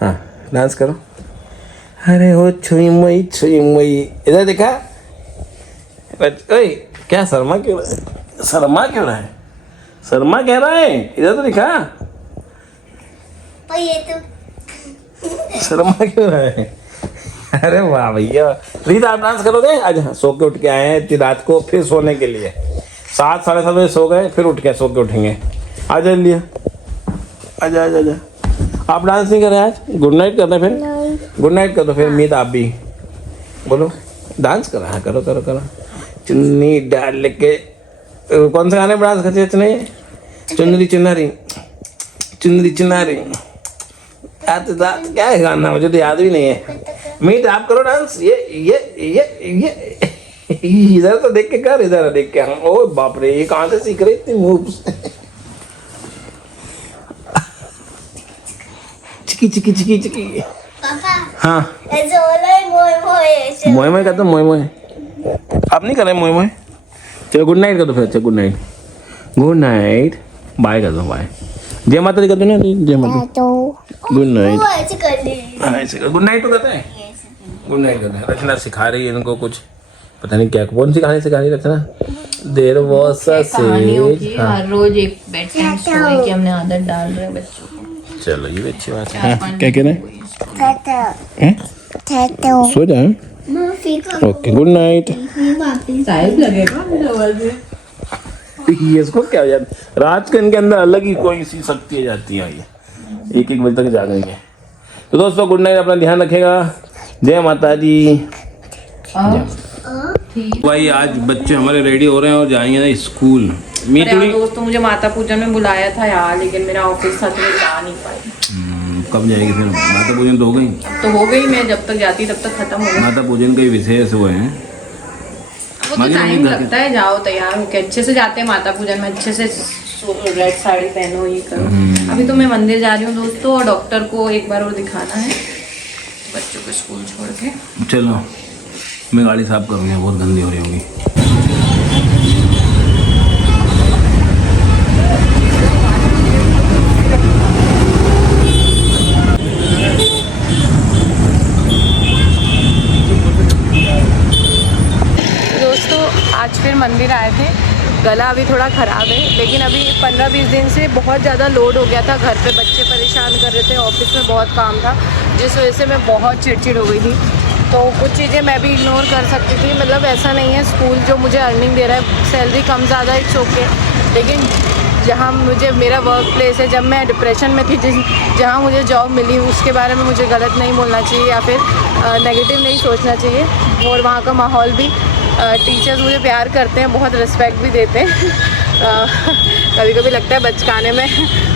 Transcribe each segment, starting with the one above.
हाँ डांस करो। अरे हो छुई मई, इधर देखा। ओए क्या शर्मा क्यों रहा है? शर्मा क्यों रहा है? शर्मा कह रहा है, इधर तो दिखा। ये तो शर्मा क्यों रहा है? अरे वाह भैया। रीत आप डांस करोगे आज? सो के उठ के आए हैं इतनी रात को फिर सोने के लिए। 7 साढ़े 7 बजे सो गए, फिर उठ के सो के उठेंगे। आ जा लिया, आजा आजा आजा। आप डांस नहीं कर रहे आज? गुड नाइट कर रहे फिर? गुड नाइट कर दो फिर। मीत आप भी बोलो, डांस करो। हाँ करो करो करो। चुन्नी डाल के, कौन सा गाने पर डांस करते इतने? चुनरी चुनारी, चुनरी चुनारी। क्या है गाना, मुझे तो याद भी नहीं है। मीत आप करो डांस। ये इधर तो देख के कर, इधर देख के। ओ बाप रे, ये कहाँ से सीख रहे इतनी मूव्स? चिकी चिकी चिकी चिकी। पापा हाँ ऐसे हो रहा है, मोए मोए कहते मोए मोए। आप नहीं कर रहे मोए मोए? चलो गुड नाइट कर दो फिर। अच्छा good night, good night, bye कर दो, बाय। जय माता दी कर दो ना, जय माता। Good night. वो ऐसे कर ली। हाँ ऐसे गुड नाइट तो कहते हैं। गुड नाइट कहते हैं। रचना सिखा रही है इनको कुछ, पता नहीं क्या, कौन सी कहानी सिखा रही है रचना? देर वॉज कहानियों की हर रोज एक बेड टाइम स्टोरी की हमने आदत डाल रहे हैं बच्चों को। चलो ये भी अच्छी बात है। क्या कह रहे हैं? ठहरो सो जाए। Okay good night. साइज लगेगा मेरे आवाज में। ये इसको क्या हो जाता, रात के इनके अंदर अलग ही कोई सी शक्ति जाती है। ये 1-1 बजे तक जागेंगे। तो दोस्तों गुड नाइट, अपना ध्यान रखेगा। जय माता दी। भाई आज बच्चे हमारे रेडी हो रहे हैं और जाएंगे ना स्कूल। अरे दोस्तों मुझे माता पूजन में बुलाया था यार, लेकिन मेरा ऑफिस था तो मैं जा नहीं पाई। कब जाएगी फिर? माता पूजन तो हो गई। अब तो हो गई, मैं जब तक जाती तब तक खत्म हो गई। माता पूजन का विशेष हुए हैं, वो तो टाइम लगता है। जाओ तैयार होके, अच्छे से जाते हैं माता पूजन में, अच्छे से रेड साड़ी पहनो, ये करो। अभी तो मैं मंदिर जा रही हूँ दोस्तों, और डॉक्टर को एक बार और दिखाना है बच्चों को स्कूल छोड़ के। चलो मैं गाड़ी साफ करूँगी, बहुत गंदी हो रही होगी। आज फिर मंदिर आए थे। गला अभी थोड़ा ख़राब है, लेकिन अभी 15-20 दिन से बहुत ज़्यादा लोड हो गया था। घर पे बच्चे परेशान कर रहे थे, ऑफिस में बहुत काम था, जिस वजह से मैं बहुत चिड़चिड़ हो गई थी। तो कुछ चीज़ें मैं भी इग्नोर कर सकती थी। मतलब ऐसा नहीं है, स्कूल जो मुझे अर्निंग दे रहा है, सैलरी कम ज़्यादा इट्स ओके, लेकिन जहाँ मुझे मेरा वर्क प्लेस है, जब मैं डिप्रेशन में थी, जहाँ मुझे जॉब मिली, उसके बारे में मुझे गलत नहीं बोलना चाहिए या फिर नेगेटिव नहीं सोचना चाहिए। और वहाँ का माहौल भी, टीचर्स मुझे प्यार करते हैं, बहुत रिस्पेक्ट भी देते हैं। कभी कभी लगता है बचकाने में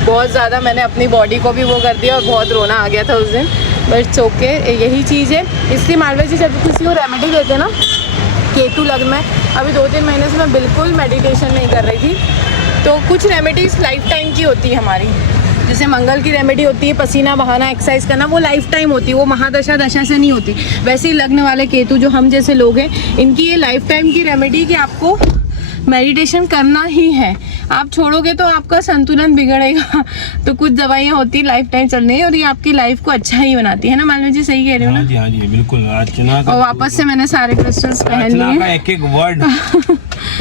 बहुत ज़्यादा मैंने अपनी बॉडी को भी वो कर दिया और बहुत रोना आ गया था उस दिन, बट इट्स ओके, यही चीज़ है। इसलिए मालवा जी जब किसी को रेमेडी देते ना केतु लग्न में, अभी 2-3 महीने से मैं बिल्कुल मेडिटेशन नहीं कर रही थी। तो कुछ रेमेडीज़ लाइफ टाइम की होती है हमारी, जैसे मंगल की रेमेडी होती है पसीना बहाना, एक्सरसाइज करना, वो लाइफ टाइम होती है, वो महादशा दशा से नहीं होती। वैसे ही लग्न वाले केतु जो हम जैसे लोग हैं, इनकी ये लाइफ टाइम की रेमेडी कि आपको मेडिटेशन करना ही है। आप छोड़ोगे तो आपका संतुलन बिगड़ेगा। तो कुछ दवाइयाँ होती है लाइफ टाइम चलने है, और ये आपकी लाइफ को अच्छा ही बनाती है ना। मालूम जी सही कह रही हूँ ना? हाँ जी बिल्कुल। अर्चना और वापस से मैंने सारे क्रिस्टल्स पहन लिए। एक-एक वर्ड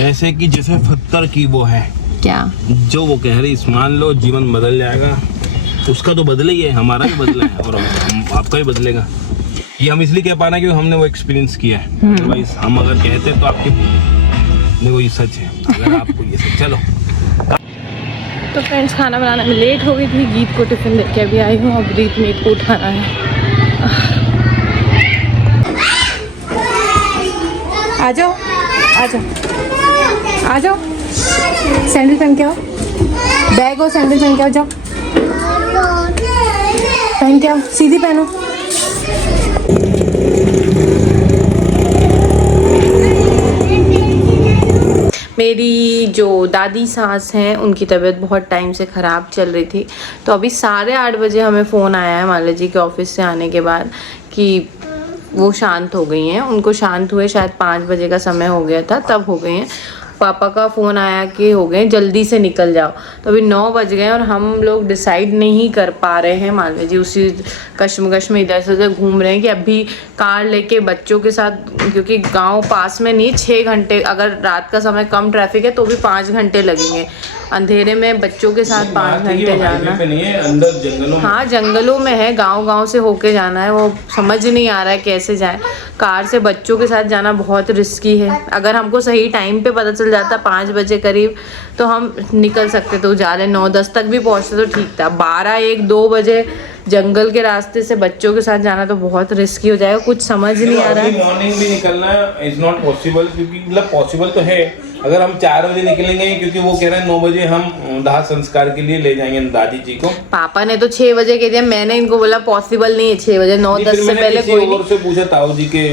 ऐसे कि जैसे पत्थर की वो है क्या जो वो कह रही, मान लो जीवन बदल जाएगा। उसका तो बदले ही है, हमारा भी बदला है और आपका भी बदलेगा। ये हम इसलिए कह पा रहे हैं क्योंकि हमने वो एक्सपीरियंस किया है। अदरवाइज हम अगर कहते तो आपकी देखो ये सच है, अगर आपको ये सच। चलो तो फ्रेंड्स, खाना बनाने में लेट हो गई थी। गीत को टिफिन लेके अभी आई हूँ, अब रीत मीत को उठाना है। आ जाओ आ जाओ आ जाओ, सैंडल पहन के आओ, बैग और सैंडल पहन के आओ, जाओ पहन के आओ, सीधी पहनो। मेरी जो दादी सास हैं, उनकी तबीयत बहुत टाइम से ख़राब चल रही थी, तो अभी 8:30 बजे हमें फ़ोन आया है माला जी के ऑफिस से आने के बाद कि वो शांत हो गई हैं। उनको शांत हुए शायद 5 बजे का समय हो गया था, तब हो गई हैं। पापा का फ़ोन आया कि हो गए, जल्दी से निकल जाओ। तो अभी 9 बज गए और हम लोग डिसाइड नहीं कर पा रहे हैं। मालवी जी उसी कश्मकश में इधर से उधर घूम रहे हैं कि अभी कार लेके बच्चों के साथ, क्योंकि गांव पास में नहीं, 6 घंटे, अगर रात का समय कम ट्रैफिक है तो भी 5 घंटे लगेंगे। अंधेरे में बच्चों के साथ 5 घंटे जाना, नहीं है, अंदर जंगलों में। हाँ जंगलों में है, गांव से होके जाना है, वो समझ नहीं आ रहा है कैसे जाए। कार से बच्चों के साथ जाना बहुत रिस्की है। अगर हमको सही टाइम पे पता चल जाता 5 बजे करीब तो हम निकल सकते, तो जाले 9-10 तक भी पहुंचते तो ठीक था। 12-1-2 बजे जंगल के रास्ते से बच्चों के साथ जाना तो बहुत रिस्की हो जाएगा, कुछ समझ नहीं आ रहा है। मॉर्निंग भी निकलना इज नॉट पॉसिबल, क्योंकि मतलब पॉसिबल तो है अगर हम 4 बजे निकलेंगे, क्योंकि वो कह रहे हैं 9 बजे हम दाह संस्कार के लिए ले जाएंगे दादी जी को। पापा ने तो 6 बजे कह दिया, मैंने इनको बोला पॉसिबल नहीं है 6 बजे, 9-10 से पहले कोई नहीं। से पूछा ताऊ जी के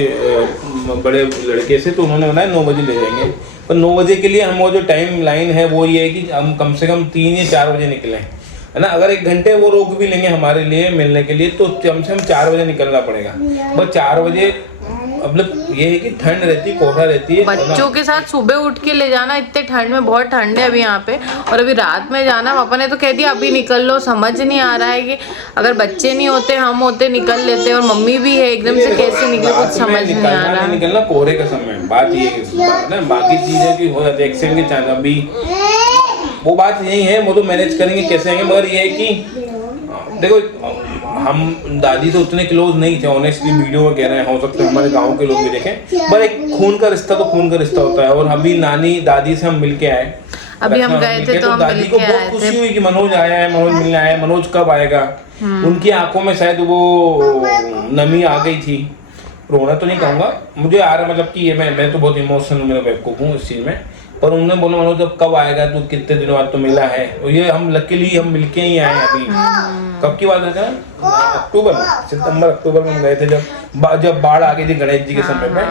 बड़े लड़के से, तो उन्होंने बताया 9 बजे ले जाएंगे। पर 9 बजे के लिए हम वो जो टाइम लाइन है वो ये है कि हम कम से कम 3 या 4 बजे निकलें, है ना। अगर 1 घंटे वो रोक भी लेंगे हमारे लिए मिलने के लिए तो कम से कम 4 बजे निकलना पड़ेगा। बस 4 बजे मतलब ये है कि ठंड रहती है, कोहरा रहती है। बच्चों के साथ सुबह उठ के ले जाना इतने ठंड में, बहुत ठंड है अभी यहाँ पे, और अभी रात में जाना। पापा ने तो कह दिया अभी निकल लो। समझ नहीं आ रहा है कि अगर बच्चे नहीं होते, हम होते, निकल लेते, और मम्मी भी है, एकदम से कैसे निकले कुछ समझ नहीं आ रहा है। निकलना कोहरे का समय, बात ये है। बाकी चीजें भी हो जाती है, एक्सीडेंट के चांस, अभी वो बात यही है, वो तो मैनेज करेंगे कैसे आएंगे। मगर ये है कि देखो हम दादी से उतने क्लोज नहीं थे ऑनेस्टली, वीडियो में कह रहे हैं, हो सकता है हमारे गांव के लोग भी देखें, पर एक खून का रिश्ता तो खून का रिश्ता होता है। और अभी नानी दादी से हम मिलके आए, अभी हम गए थे तो हम दादी को बहुत खुशी हुई कि मनोज आया है, मनोज मिलने आया है, मनोज कब आएगा। उनकी आंखों में शायद वो नमी आ गई थी, रोना तो नहीं कहूँगा, मुझे आ रहा मतलब कि ये मैं तो बहुत इमोशनल मेरा बेवकूफ हूँ इस चीज़ में। पर उन्होंने बोला मनोज जब कब आएगा, तू कितने दिनों बाद तो मिला है। और ये हम लकीली हम मिलके ही आए अभी। कब की बात है, अक्टूबर में, सितंबर अक्टूबर में हम गए थे, जब बाढ़ आ गई थी गणेश जी के समय में,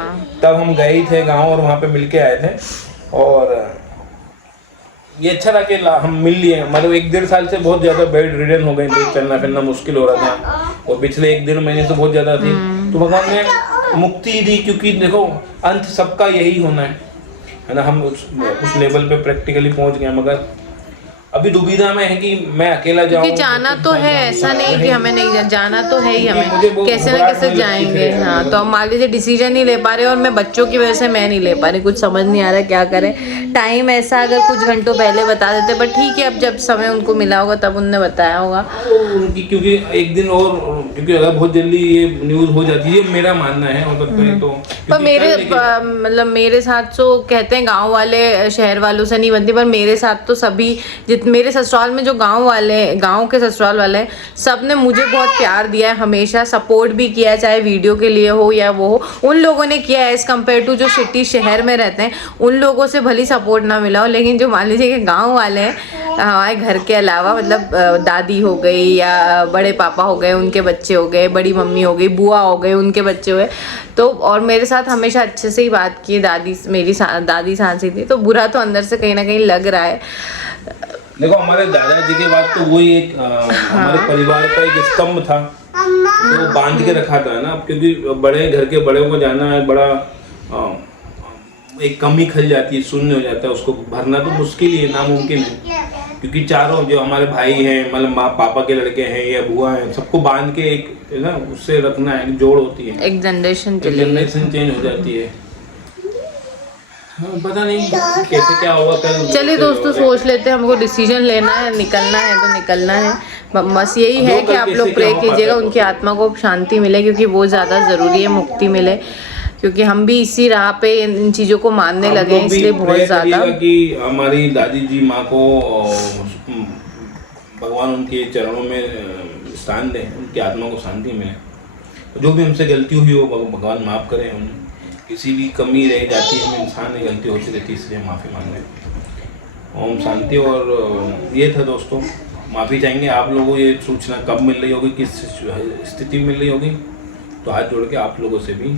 तब हम गए ही थे गाँव और वहाँ पे मिलके आए थे। और ये अच्छा था कि हम मिल लिए। मतलब 1-1.5 साल से बहुत ज्यादा बेड रिडन हो गए थे, चलना फिरना मुश्किल हो रहा था, और पिछले 1-1.5 महीने से बहुत ज्यादा थी। तो भगवान ने मुक्ति दी, क्योंकि देखो अंत सबका यही होना है ना। हम उस लेवल पे प्रैक्टिकली पहुंच गए, मगर अभी दुविधा में है कि मैं अकेला जाऊं। क्योंकि जाना तो है, ऐसा नहीं कि हमें नहीं जाना तो है ही, हमें कैसे ना कैसे जाएंगे। हाँ, तो हम मान लीजिए डिसीजन नहीं ले पा रहे, और मैं बच्चों की वजह से मैं नहीं ले पा रही, कुछ समझ नहीं आ रहा है क्या करें। टाइम ऐसा अगर कुछ घंटों पहले बता देते, पर ठीक है, अब जब समय उनको मिला होगा तब उनने बताया होगा उनकी, क्योंकि एक दिन और, क्योंकि अगर बहुत जल्दी ये न्यूज हो जाती है, मेरा मानना है, हो सकता है तो। पर मेरे मतलब मेरे साथ तो कहते हैं गांव वाले शहर वालों से नहीं बनती, पर मेरे साथ तो सभी, मेरे ससुराल में जो गांव के ससुराल वाले हैं, सब ने मुझे बहुत प्यार दिया है, हमेशा सपोर्ट भी किया है, चाहे वीडियो के लिए हो या वो हो, उन लोगों ने किया है। एज कम्पेयर टू जो सिटी शहर में रहते हैं, उन लोगों से भली सपोर्ट ना मिला हो, लेकिन जो मान लीजिए कि गाँव वाले हैं, हमारे घर के अलावा, मतलब दादी हो गई या बड़े पापा हो गए, उनके बच्चे हो गए, बड़ी मम्मी हो गई, बुआ हो गए, उनके बच्चे हुए, तो और मेरे साथ हमेशा अच्छे से ही बात की। मेरी दादी सांसी थी, तो बुरा तो अंदर से कहीं ना कहीं लग रहा है। देखो हमारे दादाजी के बाद तो वही एक हमारे परिवार का एक स्तंभ था, तो बांध के रखा था ना। क्योंकि बड़े घर के बड़े को जाना है, बड़ा एक कमी खल जाती है, शून्य हो जाता है, उसको भरना तो मुश्किल ही है, नामुमकिन है। क्योंकि चारों जो हमारे भाई हैं, मतलब माँ पापा के लड़के हैं या बुआ हैं, सबको बांध के एक ना उससे रखना है, एक जोड़ होती है, एक जनरेशन चेंज हो जाती है। पता नहीं कैसे क्या होगा कल। चलिए दोस्तों, सोच लेते हैं, हमको डिसीजन लेना है, निकलना है तो निकलना है। बस यही है कि आप लोग प्रे कीजिएगा उनकी आत्मा को शांति मिले, क्योंकि वो ज़्यादा ज़रूरी है, मुक्ति मिले, क्योंकि हम भी इसी राह पे इन चीज़ों को मानने लगे हैं, इसलिए बहुत ज़्यादा कि हमारी दादी जी माँ को भगवान उनके चरणों में स्थान दें, उनकी आत्मा को शांति मिले। जो भी हमसे गलती हुई हो भगवान माफ़ करें, उन्हें किसी भी कमी रह जाती है, हम इंसान में गलती होती रहती है, इसलिए माफ़ी मांग रहे। ओम शांति। और ये था दोस्तों, माफ़ी चाहेंगे आप लोगों को। ये सूचना कब मिल रही होगी, किस स्थिति में मिल रही होगी, तो हाथ जोड़ के आप लोगों से भी